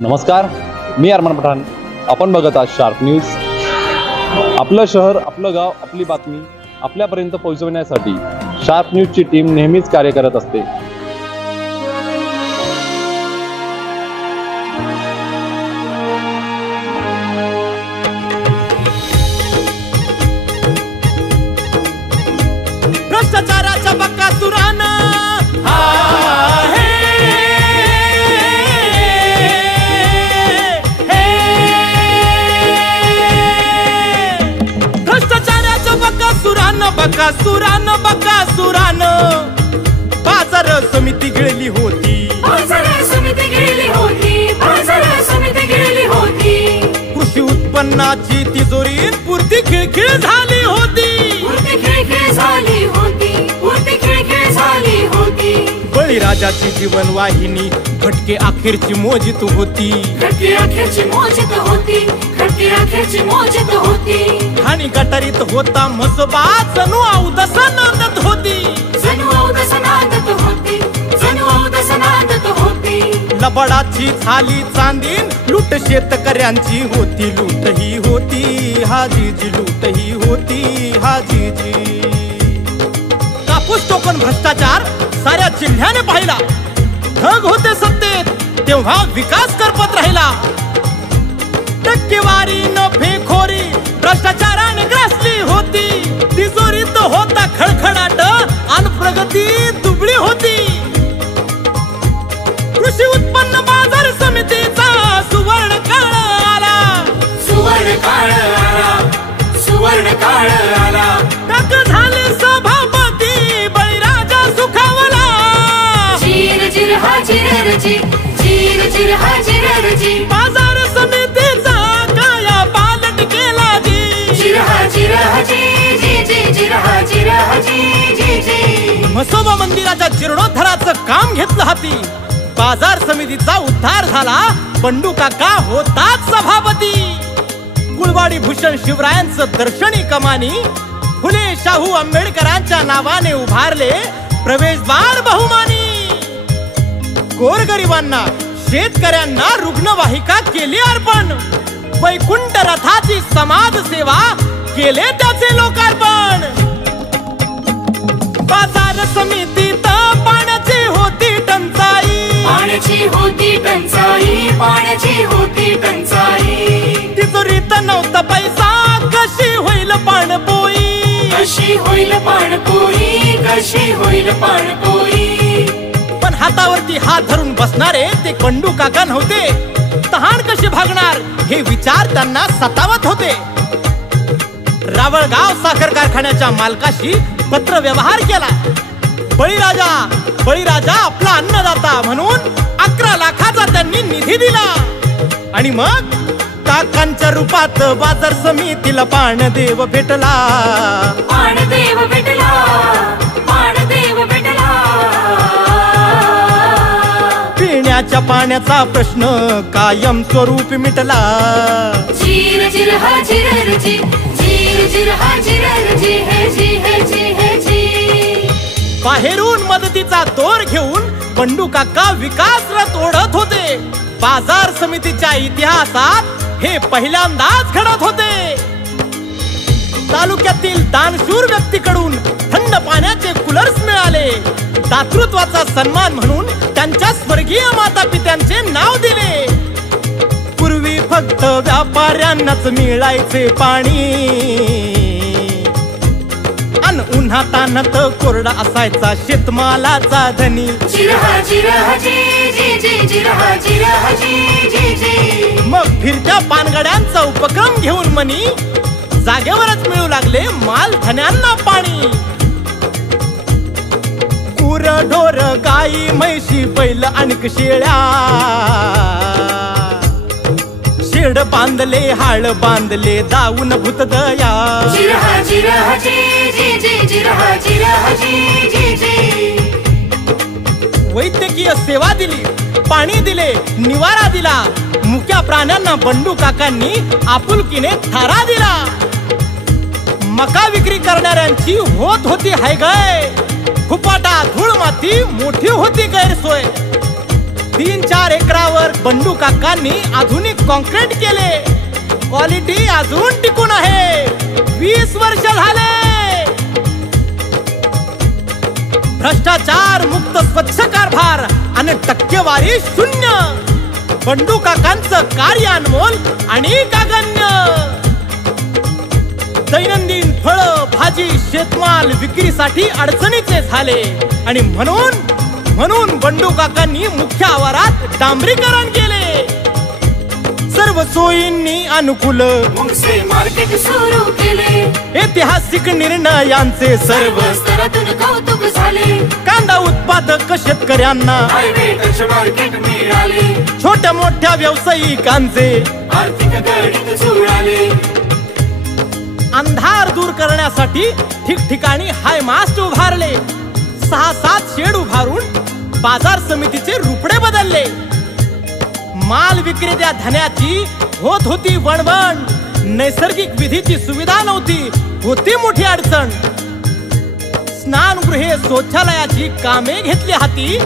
नमस्कार, मी अरमान पठाण. आपण बघत आहात शार्प न्यूज. आपलं शहर, आपलं गाव, आपली बातमी आपल्यापर्यंत पोहोचवण्यासाठी शार्प न्यूजची टीम नेहमीच कार्य करत असते. भ्रष्टाचाराच्या बकासुरानं बकासुरानं बाजार समिती गिळली होती. कृषी उत्पन्नाची तिजोरी पुरती खिळखिळ झाली होती. बळीराजाची जीवन वाहिनी खटके अखेरची मोजित होती. आणि गटारीत होता मसोबा जणू अवदस नांदत होती. लबाडाची झाली चांदीन लूट शेतकऱ्यांची होती. हाजीजी लूटही होती हाजीजी. कापूस टोकन भ्रष्टाचार साऱ्या जिल्ह्याने पाहिला. ढग होते सत्तेत तेव्हा विकास करपत राहिला. टक्केवारी नफेखोरी भ्रष्टाचाराने ग्रासली होती. तिजोरीत होता खडखडाट आणि प्रगती दुबळी होती. कृषी उत्पन्न बाजार समितीचा सुवर्ण काळ आला. टक झाले सभापती बळीराजा सुखावला. बाजार समितीचा काया पालट केला मसोबा मंदिराच्या जीर्णोद्धाराचं काम घेतलं हाती. बाजार समितीचा उद्धार झाला. बंडू काका होतात सभापती. गुळवाडी भूषण शिवरायांचं दर्शनी कमानी फुले शाहू आंबेडकरांच्या नावाने उभारले प्रवेशद्वार बहुमानी. गोरगरिबांना शेतकऱ्यांना रुग्णवाहिका केली अर्पण. वैकुंठ रथाची समाज सेवा केले त्याचे लोकार्पण. बाजार समितीत पाण्याची टंचाई. तिजोरीत नव्हता पैसा कशी होईल पाणपोई. पण हातावरती हात धरून बसणारे ते बंडू काका नव्हते. तहान कशी भागणार हे विचार त्यांना सतावत होते. रावळगाव साखर कारखान्याच्या मालकाशी पत्र व्यवहार केला. बळीराजा आपला अन्नदाता म्हणून 11 लाखाचा त्यांनी निधी दिला. आणि मग काकांच्या रूपात बाजार समितीला पाणदेव भेटला. पिण्याच्या पाण्याचा प्रश्न कायम स्वरूपी मिटला. बाहेरून मदतीचा दोर घेऊन बंडू काका विकास रथ ओढत होते. बाजार समितीच्या इतिहासात हे पहिल्यांदाच घडत होते. तालुक्यातील दानशूर व्यक्तीकडून थंड पाण्याचे कूलर्स मिळाले. दातृत्वाचा सन्मान म्हणून त्यांच्या स्वर्गीय माता पित्यांचे नाव दिले. पूर्वी फक्त व्यापाऱ्यांनाच मिळायचे पाणी. अन उन्हातान्हात कोरडा असायचा शेतमालाचा धनी. मग फिरत्या पानगड्यांचा उपक्रम घेऊन मनी जागेवरच मिळू लागले माल धन्यांना पाणी. गुर ढोर गाई म्हैशी बैल अनेक शेळ्या. शेड बांधले हाळ बांधले दावून भूतदया. वैद्यकीय सेवा दिली, पाणी दिले, निवारा दिला. मुक्या प्राण्यांना बंडू काकांनी आपुलकीने थारा दिला. मका विक्री करणाऱ्यांची होत होती हायगाय. फुपाटा धूळ माती मोठी होती गैरसोय. 3-4 एकरावर बंडू काकांनी आधुनिक कॉन्क्रीट केले. क्वालिटी अजून टिकून आहे. 20 वर्ष झाले. भ्रष्टाचार मुक्त स्वच्छ कारभार आणि टक्केवारी 0. बंडू काकांचं कार्य अनमोल आणि कागण्य. दैनंदिन फळं भाजी शेतमाल विक्रीसाठी अडचणीचे झाले आणि म्हणून बंडू काकांनी मुख्य आवारात डांबरीकरण केले. सर्व सोयींनी अनुकूल मुंगसे मार्केट सुरू केले. ऐतिहासिक निर्णयांचे सर्व स्तरातून कौतुक झाले. कांदा उत्पादक शेतकऱ्यांना हायवे टच मार्केट मिळाले. छोट्या मोठ्या व्यावसायिकांचे आर्थिक गणित जुळाले. अंधार दूर करण्यासाठी ठिकठिकाणी हाय मास्ट उभारले. 6-7 शेड उभारून बाजार समितीचे रुपडे बदलले. माल विक्रेत्या धन्याची होत होती वणवण. नैसर्गिक विधीची सुविधा नव्हती, होती मोठी अडचण. स्नानगृहे शौचालयाची कामे घेतली हाती.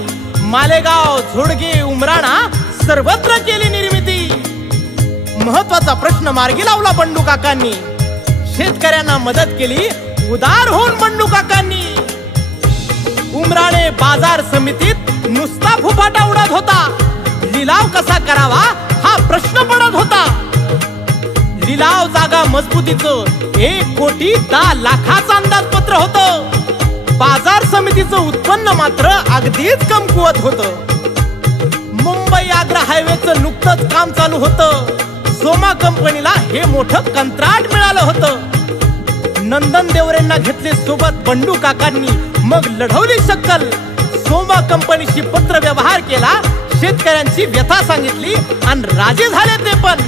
मालेगाव झोडगे उमराणा सर्वत्र केली निर्मिती. महत्वाचा प्रश्न मार्गी लावला बंडू काकांनी. शेतकऱ्यांना मदत केली उदार होऊन बंडू काकांनी. उमराणे बाजार समितीत नुसता फुफाटा उडत होता. लिलाव कसा करावा हा प्रश्न पडत होता. लिलाव जागा मजबुतीचं 1,10,00,000चं अंदाजपत्र होतं. बाजार समितीचं उत्पन्न मात्र अगदीच कमकुवत होतं. मुंबई आग्रा हायवेचं नुकतंच काम चालू होतं. सोमा कंपनीला हे मोठं कंत्राट मिळालं होतं. नंदन देवरेंना घेतले सोबत बंडू काकांनी. मग लढवली शक्कल. सोमा कंपनीशी पत्र व्यवहार केला. शेतकऱ्यांची व्यथा सांगितली आणि राजे झाले ते पण.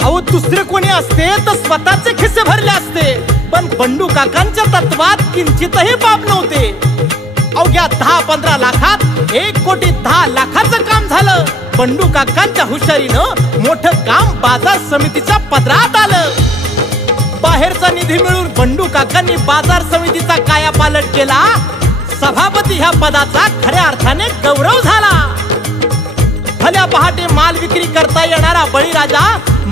अहो दुसरे कोणी असते तर स्वतःचे खिस्से भरले असते, पण बंडू काकांच्या तत्वात किंचितही पाप नव्हते. अवघ्या 10-15 लाखात 1,10,00,000चं काम झालं. बंडू काकांच्या हुशारीनं मोठं काम बाजार समितीच्या पदरात आलं. बाहेरचा निधी मिळून बंडू काकांनी बाजार समितीचा कायापालट केला. सभापती ह्या पदाचा खऱ्या अर्थाने गौरव झाला. भल्या पहाटे माल विक्री करता येणारा बळीराजा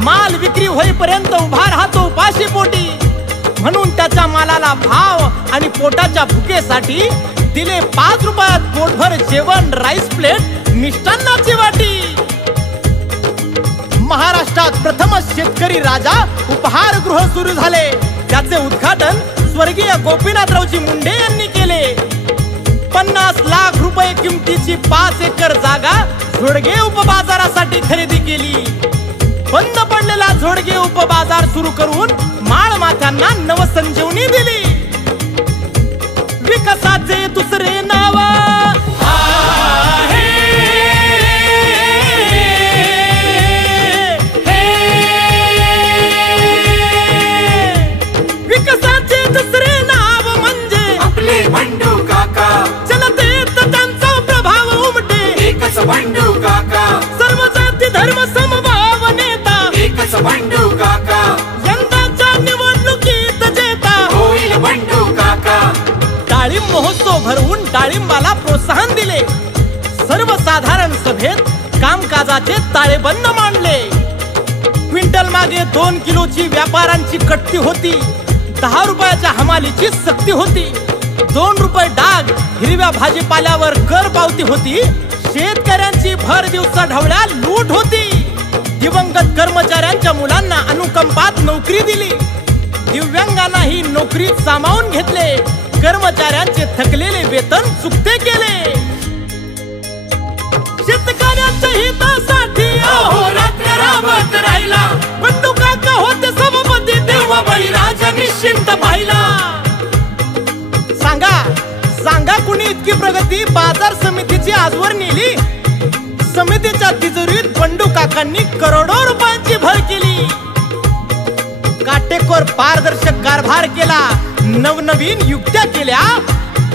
माल विक्री होईपर्यंत उभा राहतो उपाशी पोटी. म्हणून त्याच्या मालाला भाव आणि पोटाच्या भुकेसाठी दिले 5 रुपयात पोटभर जेवण, राईस प्लेट, मिष्टान्नाची वाटी. महाराष्ट्रात प्रथमच शेतकरी राजा उपहारगृह सुरू झाले. त्याचे उद्घाटन स्वर्गीय गोपीनाथरावजी मुंडे यांनी केले. 50 लाख रुपये किमतीची 5 एकर जागा झोडगे उपबाजारासाठी खरेदी केली. बंद पडलेला झोडगे उपबाजार सुरू करून माळ माथ्यांना नवसंजीवनी दिली. विकासाचे दुसरे नाव विकासाचे दुसरे नाव म्हणजे आपले बंडू काका. जनतेत त्यांचा प्रभाव उमटे. एकच बंडू काका. सर्व जाती धर्म समभाव नेता. एकच बंडू काका. यंदाच्या निवडणुकीत जेता होईल बंडू काका. डाळिंब महोत्सव भरवून डाळिंबाला प्रोत्साहन दिले. सर्वसाधारण सभेत कामकाजाचे ताळेबंद मांडले. क्विंटल मागे 2 किलोची व्यापाऱ्यांची कट्टी होती. 10 रुपयाच्या हमालीची सक्ती होती. 2 रुपये डाग हिरव्या भाजीपाल्यावर कर पावती होती. शेतकऱ्यांची भर दिवसा ढवळ्या लूट होती. दिवंगत कर्मचाऱ्यांच्या मुलांना अनुकंपात नोकरी दिली. दिव्यांगांनाही नोकरीत सामावून घेतले. कर्मचाऱ्यांचे थकलेले वेतन चुकते केले. शेतकऱ्यांच्या हितासाठी अहोरात्र राबत राहिला. बंडू काका होते सभापती तेव्हा बळीराजा निश्चिंत पाहिला. सांगा कुणी इतकी प्रगती बाजार समितीची आजवर नेली. समितीच्या तिजोरीत बंडू काकांनी करोडो रुपयांची भर केली. काटेकोर पारदर्शक कारभार केला. नवनवीन युक्त्या केल्या.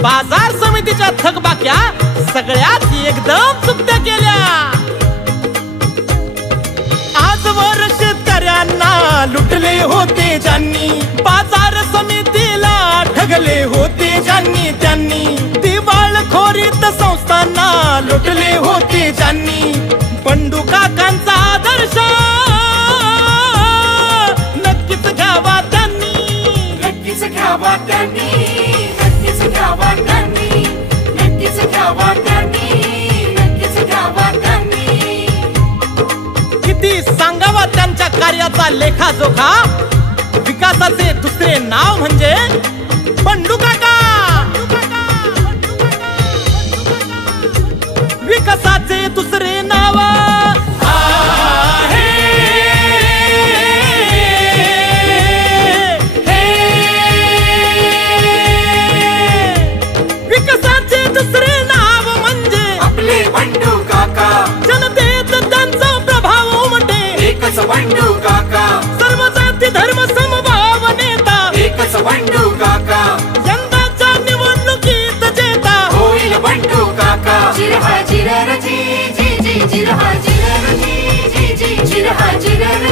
बाजार समितीच्या थकबाक्या सगळ्यात एकदम चुकत्या केल्या. आजवर शेतकऱ्यांना लुटले होते ज्यांनी. बाजार समितीला ठगले होते ज्यांनी त्यांनी. दिवाळखोरीत संस्थांना लुटले होते ज्यांनी बंडू काकांचा आदर्श नक्कीच घ्यावा त्यांनी, नक्कीच घ्यावा त्यांनी, नक्कीच घ्यावा त्यांनी, नक्कीच घ्यावा त्यांनी, नक्कीच घ्यावा त्यांनी. किती सांगावा त्यांच्या कार्याचा लेखाजोखा. विकासाचे दुसरे नाव म्हणजे बंडू काका. विकासाचे दुसरे नाव आहे विकासाचे दुसरे नाव म्हणजे आपले बंडू काका. जनतेत त्यांचा प्रभाव उमटे. एकच बंडू काका, सर्व जाती धर्म समभाव नेता. एकच बंडू काका, यंदाच्या निवडणुकीत जेता होईल बंडू काका. चिरहा चिरर जी जी जी चिरहा चिरर जी जी जी चिरहा चिरर